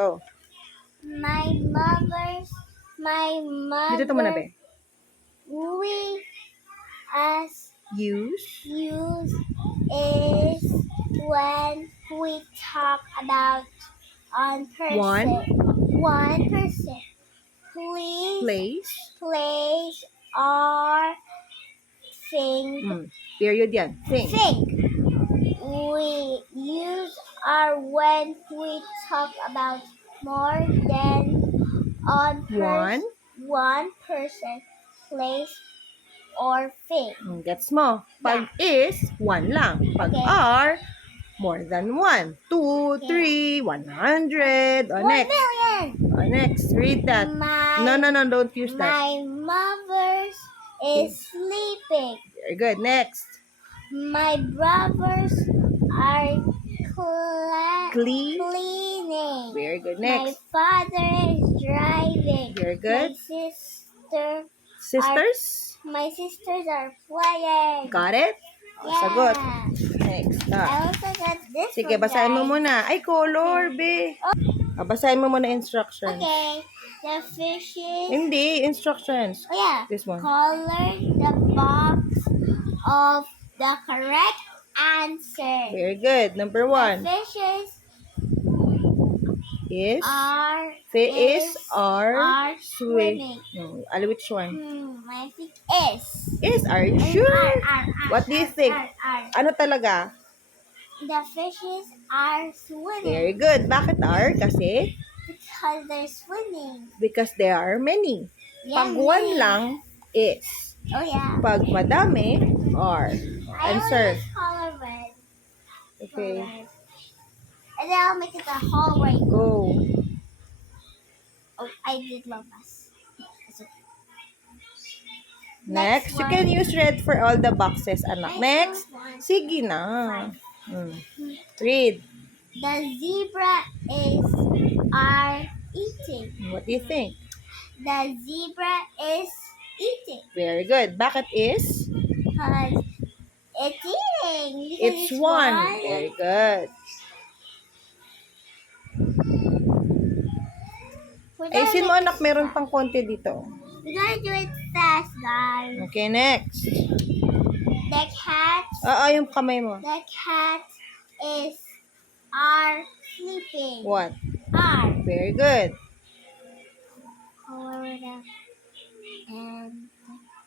Go. My Dito to muna, mother, be. we as Use. use is when we talk about one person. Please Place. place or think. Period yan. Think. We use are when we talk about more than one person, place, or thing. Gets mo? Pag is, one lang. Pag Okay. are, more than one. 2, 3, 100. O, 1 next. million. O, next. Read that. No, don't use that. My mother is sleeping. Very good. Next. My brothers are cleaning. Very good. My Next. father is driving. Very good. My sisters are playing. Got it? O, sagot. Next. I also got this Sige, one, basahin mo guys. muna. Ay, color, be. Basahin mo muna instructions. Okay. The fishes. Hindi, instructions. Oh, yeah. This one. Color the box of the correct answer. Very good. Number The 1 fishes is are swimming. Which one? I think is. Is, are you sure? What do you think? R. Ano talaga? The fishes are swimming. Very good. Bakit are? Kasi? Because they're swimming. Because there are many. Yeah, Pag one many. lang, is. Oh, yeah. Pag madami, are. Answer. I always color red. Okay. Red. And then I'll make it a whole rainbow. Go. Oh, I did love us. It's okay. Next. You can use red for all the boxes, anak. Next. Sige na. Read. The zebra are eating. What do you think? The zebra is eating. Very good. Bakit is? Because it's eating. It's one. Very good. Ayusin mo, anak. Meron pang konti dito. We're gonna do it fast, guys. Okay, next. The cat. Yung kamay mo. The cat are sleeping. What? Are. Very good. And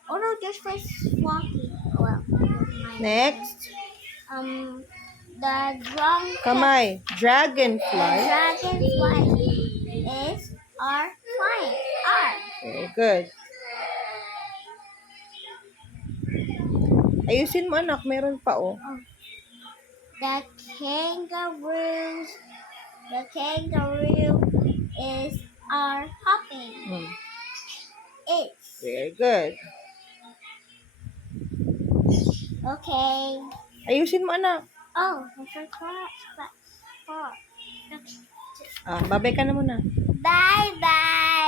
oh no, just first walking. Well, Next. The Kamay. Dragonfly. Are flying. Are. Very good. Ayusin mo, anak. Meron pa, oh. The kangaroo are hopping. It's. Very good. Okay. Ayusin mo, anak. Oh, I forgot. Babay ka na muna. Bye-bye.